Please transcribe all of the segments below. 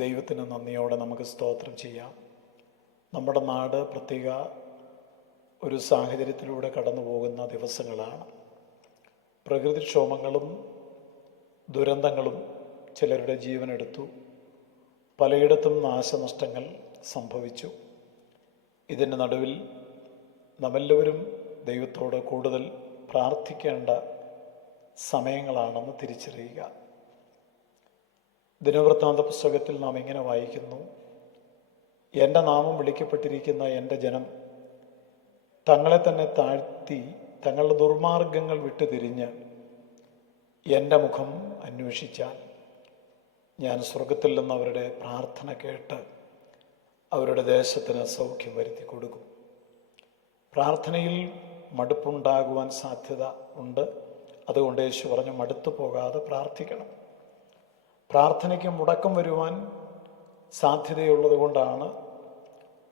ദൈവത്തിന് നന്ദിയോടെ നമുക്ക് സ്തോത്രം ചെയ്യാം. നമ്മുടെ നാട് പ്രത്യേക ഒരു സാഹചര്യത്തിലൂടെ കടന്നു പോകുന്ന ദിവസങ്ങളാണ്. പ്രകൃതിക്ഷോഭങ്ങളും ദുരന്തങ്ങളും ചിലരുടെ ജീവനെടുത്തു. പലയിടത്തും നാശനഷ്ടങ്ങൾ സംഭവിച്ചു. ഇതിന് നടുവിൽ നമ്മെല്ലാവരും ദൈവത്തോട് കൂടുതൽ പ്രാർത്ഥിക്കേണ്ട സമയങ്ങളാണെന്ന് തിരിച്ചറിയുക. ദിനവൃത്താന്ത പുസ്തകത്തിൽ നാം ഇങ്ങനെ വായിക്കുന്നു: എൻ്റെ നാമം വിളിക്കപ്പെട്ടിരിക്കുന്ന എൻ്റെ ജനം തങ്ങളെ തന്നെ താഴ്ത്തി തങ്ങളുടെ ദുർമാർഗങ്ങൾ വിട്ടുതിരിഞ്ഞ് എൻ്റെ മുഖം അന്വേഷിച്ചാൽ ഞാൻ സ്വർഗത്തിൽ നിന്ന് അവരുടെ പ്രാർത്ഥന കേട്ട് അവരുടെ ദേശത്തിന് സൗഖ്യം വരുത്തി കൊടുക്കും. പ്രാർത്ഥനയിൽ മടുപ്പുണ്ടാകുവാൻ സാധ്യത ഉണ്ട്. അതുകൊണ്ട് യേശു പറഞ്ഞു, മടുത്തു പോകാതെ പ്രാർത്ഥിക്കണം. പ്രാർത്ഥനയ്ക്ക് മുടക്കം വരുവാൻ സാധ്യതയുള്ളത് കൊണ്ടാണ്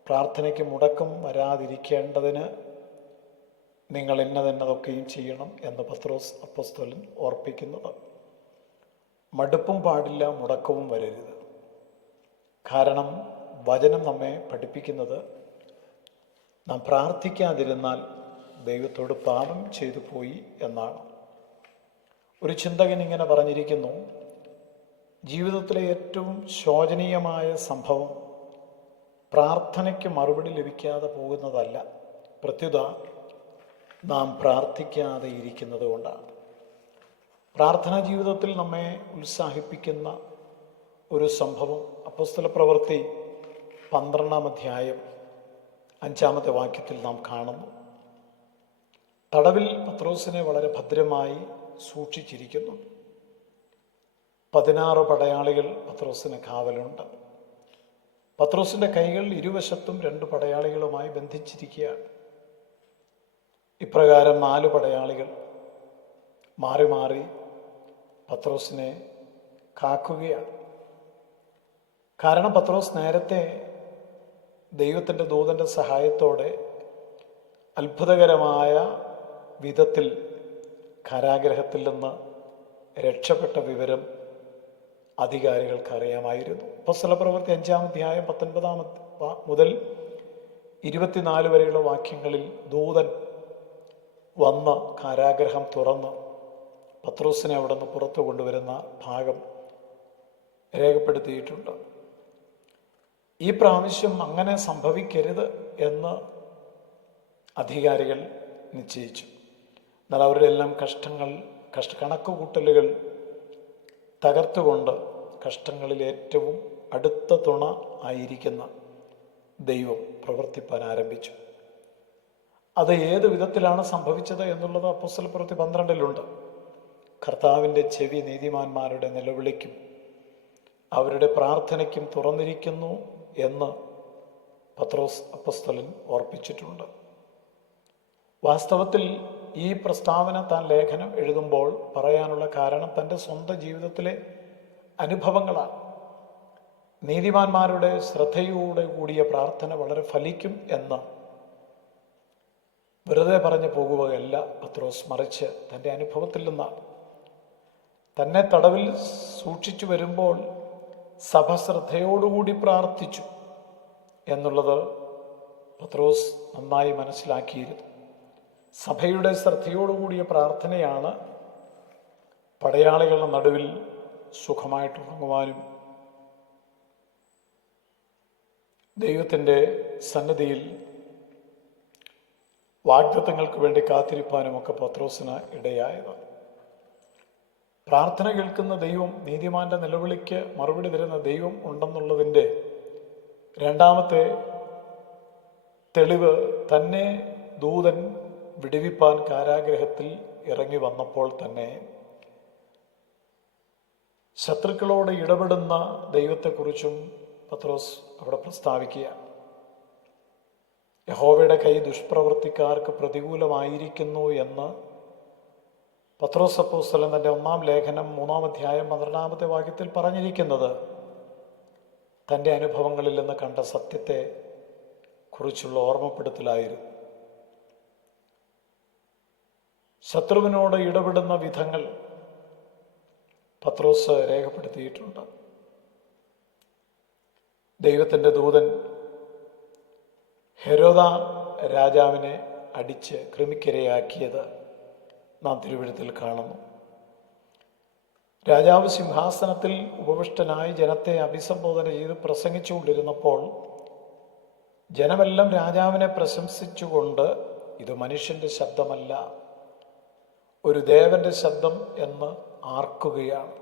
പ്രാർത്ഥനയ്ക്ക് മുടക്കം വരാതിരിക്കേണ്ടതിന് നിങ്ങൾ ഇന്നതൊക്കെയും ചെയ്യണം എന്ന് പത്രോസ് അപ്പോസ്തലൻ ഓർപ്പിക്കുന്നത്. മടുപ്പും പാടില്ല, മുടക്കവും വരരുത്. കാരണം വചനം നമ്മെ പഠിപ്പിക്കുന്നത് നാം പ്രാർത്ഥിക്കാതിരുന്നാൽ ദൈവത്തോട് പാപം ചെയ്തു പോയി എന്നാണ്. ഒരു ചിന്തകൻ ഇങ്ങനെ പറഞ്ഞിരിക്കുന്നു: ജീവിതത്തിലെ ഏറ്റവും ശോചനീയമായ സംഭവം പ്രാർത്ഥനയ്ക്ക് മറുപടി ലഭിക്കാതെ പോകുന്നതല്ല, പ്രത്യുത നാം പ്രാർത്ഥിക്കാതെ ഇരിക്കുന്നത് കൊണ്ടാണ്. പ്രാർത്ഥനാ ജീവിതത്തിൽ നമ്മെ ഉത്സാഹിപ്പിക്കുന്ന ഒരു സംഭവം അപ്പോസ്തലപ്രവൃത്തി 12-ാം അധ്യായം 5-ാമത്തെ വാക്യത്തിൽ നാം കാണുന്നു. തടവിൽ പത്രോസിനെ വളരെ ഭദ്രമായി സൂക്ഷിച്ചിരിക്കുന്നു. 16 പടയാളികൾ പത്രോസിന് കാവലുണ്ട്. പത്രോസിൻ്റെ കൈകൾ ഇരുവശത്തും 2 പടയാളികളുമായി ബന്ധിച്ചിരിക്കുകയാണ്. ഇപ്രകാരം 4 പടയാളികൾ മാറി മാറി പത്രോസിനെ കാക്കുകയാണ്. കാരണം പത്രോസ് നേരത്തെ ദൈവത്തിൻ്റെ ദൂതൻ്റെ സഹായത്തോടെ അത്ഭുതകരമായ വിധത്തിൽ കാരാഗ്രഹത്തിൽ നിന്ന് രക്ഷപ്പെട്ട വിവരം അധികാരികൾക്ക് അറിയാമായിരുന്നു. അപ്പോസ്തലപ്രവൃത്തി 5-ാം അധ്യായം 19 മുതൽ 24 വരെയുള്ള വാക്യങ്ങളിൽ ദൂതൻ വന്ന് കാരാഗ്രഹം തുറന്ന് പത്രോസിനെ അവിടെ നിന്ന് പുറത്തു കൊണ്ടുവരുന്ന ഭാഗം രേഖപ്പെടുത്തിയിട്ടുണ്ട്. ഈ പ്രാവശ്യം അങ്ങനെ സംഭവിക്കരുത് എന്ന് അധികാരികൾ നിശ്ചയിച്ചു. എന്നാൽ അവരുടെ എല്ലാം കണക്കുകൂട്ടലുകൾ തകർത്തുകൊണ്ട് കഷ്ടങ്ങളിൽ ഏറ്റവും അടുത്ത തുണ ആയിരിക്കുന്ന ദൈവം പ്രവർത്തിപ്പാൻ ആരംഭിച്ചു. അത് ഏത് വിധത്തിലാണ് സംഭവിച്ചത് എന്നുള്ളത് അപ്പോസ്തലപ്രവൃത്തി 12-ലുണ്ട്. കർത്താവിൻ്റെ ചെവി നീതിമാന്മാരുടെ നിലവിളിക്കും അവരുടെ പ്രാർത്ഥനയ്ക്കും തുറന്നിരിക്കുന്നു എന്ന് പത്രോസ് അപ്പോസ്തലൻ ഓർപ്പിച്ചിട്ടുണ്ട്. വാസ്തവത്തിൽ ഈ പ്രസ്താവന താൻ ലേഖനം എഴുതുമ്പോൾ പറയാനുള്ള കാരണം തൻ്റെ സ്വന്തം ജീവിതത്തിലെ അനുഭവങ്ങളാണ്. നീതിമാന്മാരുടെ ശ്രദ്ധയോടെ കൂടിയ പ്രാർത്ഥന വളരെ ഫലിക്കും എന്ന് വെറുതെ പറഞ്ഞു പോകുകയല്ല പത്രോസ്, മറിച്ച് തൻ്റെ അനുഭവത്തിൽ നിന്നാണ്. തന്നെ തടവിൽ സൂക്ഷിച്ചു വരുമ്പോൾ സഭ ശ്രദ്ധയോടുകൂടി പ്രാർത്ഥിച്ചു എന്നുള്ളത് പത്രോസ് നന്നായി മനസ്സിലാക്കിയിരുന്നു. സഭയുടെ ശ്രദ്ധയോടുകൂടിയ പ്രാർത്ഥനയാണ് പടയാളികളുടെ നടുവിൽ സുഖമായിട്ട് ഉറങ്ങുവാനും ദൈവത്തിൻ്റെ സന്നിധിയിൽ വാഗ്ദത്തങ്ങൾക്ക് വേണ്ടി കാത്തിരിപ്പാനുമൊക്കെ പത്രോസിന് ഇടയായത്. പ്രാർത്ഥന കേൾക്കുന്ന ദൈവം, നീതിമാന്റെ നിലവിളിക്ക് മറുപടി തരുന്ന ദൈവം ഉണ്ടെന്നുള്ളതിൻ്റെ രണ്ടാമത്തെ തെളിവ് തന്നെ ദൂതൻ വിടുവിപ്പാൻ കാരാഗ്രഹത്തിൽ ഇറങ്ങി വന്നപ്പോൾ തന്നെ ശത്രുക്കളോട് ഇടപെടുന്ന ദൈവത്തെക്കുറിച്ചും പത്രോസ് അവിടെ പ്രസ്താവിക്കുക. യഹോവയുടെ കൈ ദുഷ്പ്രവൃത്തിക്കാർക്ക് പ്രതികൂലമായിരിക്കുന്നു എന്ന് പത്രോസ് അപ്പോസ്തലൻ തൻ്റെ 1-ാം ലേഖനം 3-ാം അധ്യായം 12-ാമത്തെ വാക്യത്തിൽ പറഞ്ഞിരിക്കുന്നത് തൻ്റെ അനുഭവങ്ങളിൽ നിന്ന് കണ്ട സത്യത്തെ കുറിച്ചുള്ള ഓർമ്മപ്പെടുത്തലായിരുന്നു. ശത്രുവിനോട് ഇടപെടുന്ന വിധങ്ങൾ പത്രോസ് രേഖപ്പെടുത്തിയിട്ടുണ്ട്. ദൈവത്തിൻ്റെ ദൂതൻ ഹെരോദ രാജാവിനെ അടിച്ച് കൃമിക്കിരയാക്കിയത് നാം തിരുവെഴുത്തിൽ കാണുന്നു. രാജാവ് സിംഹാസനത്തിൽ ഉപവിഷ്ടനായി ജനത്തെ അഭിസംബോധന ചെയ്ത് പ്രസംഗിച്ചുകൊണ്ടിരുന്നപ്പോൾ ജനമെല്ലാം രാജാവിനെ പ്രശംസിച്ചുകൊണ്ട് ഇത് മനുഷ്യൻ്റെ ശബ്ദമല്ല, ഒരു ദേവന്റെ ശബ്ദം എന്ന് ആർക്കുകയാണ്.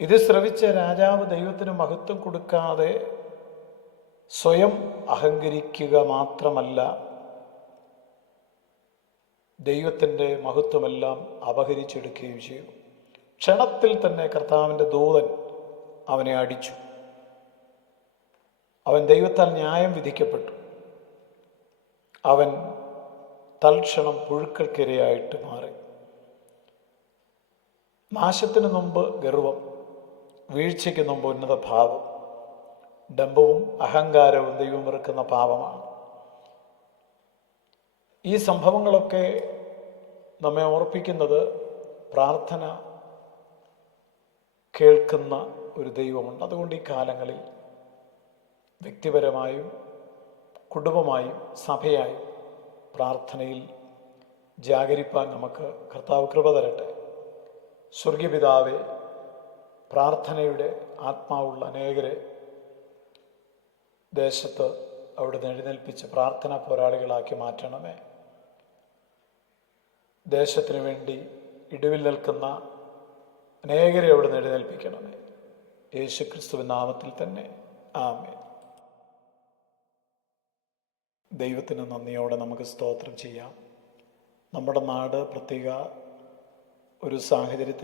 ഇത് ശ്രവിച്ച രാജാവ് ദൈവത്തിന് മഹത്വം കൊടുക്കാതെ സ്വയം അഹങ്കരിക്കുക മാത്രമല്ല, ദൈവത്തിൻ്റെ മഹത്വമെല്ലാം അപഹരിച്ചെടുക്കുകയും ചെയ്തു. ക്ഷണത്തിൽ തന്നെ കർത്താവിൻ്റെ ദൂതൻ അവനെ അടിച്ചു. അവൻ ദൈവത്താൽ ന്യായം വിധിക്കപ്പെട്ടു. അവൻ തൽക്ഷണം പുഴുക്കൾക്കിരയായിട്ട് മാറി. നാശത്തിന് മുമ്പ് ഗർവം, വീഴ്ചയ്ക്ക് മുമ്പ് ഉന്നത ഭാവം, ഡംഭവും അഹങ്കാരവും ദൈവം വെറുക്കുന്ന പാപമാണ്. ഈ സംഭവങ്ങളൊക്കെ നമ്മെ ഓർപ്പിക്കുന്നത് പ്രാർത്ഥന കേൾക്കുന്ന ഒരു ദൈവമുണ്ട്. അതുകൊണ്ട് ഈ കാലങ്ങളിൽ വ്യക്തിപരമായും കുടുംബമായും സഭയായും പ്രാർത്ഥനയിൽ ജാഗരിപ്പാൻ നമുക്ക് കർത്താവ് കൃപ തരട്ടെ. സ്വർഗീയ പിതാവേ, പ്രാർത്ഥനയുടെ ആത്മാവുള്ള അനേകരെ ദേശത്ത് അവിടുന്ന് എഴുന്നേൽപ്പിച്ച് പ്രാർത്ഥനാ പോരാളികളാക്കി മാറ്റണമേ. ദേശത്തിനു വേണ്ടി ഇടിവിൽ നിൽക്കുന്ന അനേകരെ അവിടുന്ന് എഴുന്നേൽപ്പിക്കണമേ. യേശുക്രിസ്തുവിൻ നാമത്തിൽ തന്നെ ആമേൻ. ദൈവത്തിന് നന്ദിയോടെ നമുക്ക് സ്തോത്രം ചെയ്യാം. നമ്മുടെ നാട് പ്രത്യേക ഒരു സാഹചര്യത്തിൽ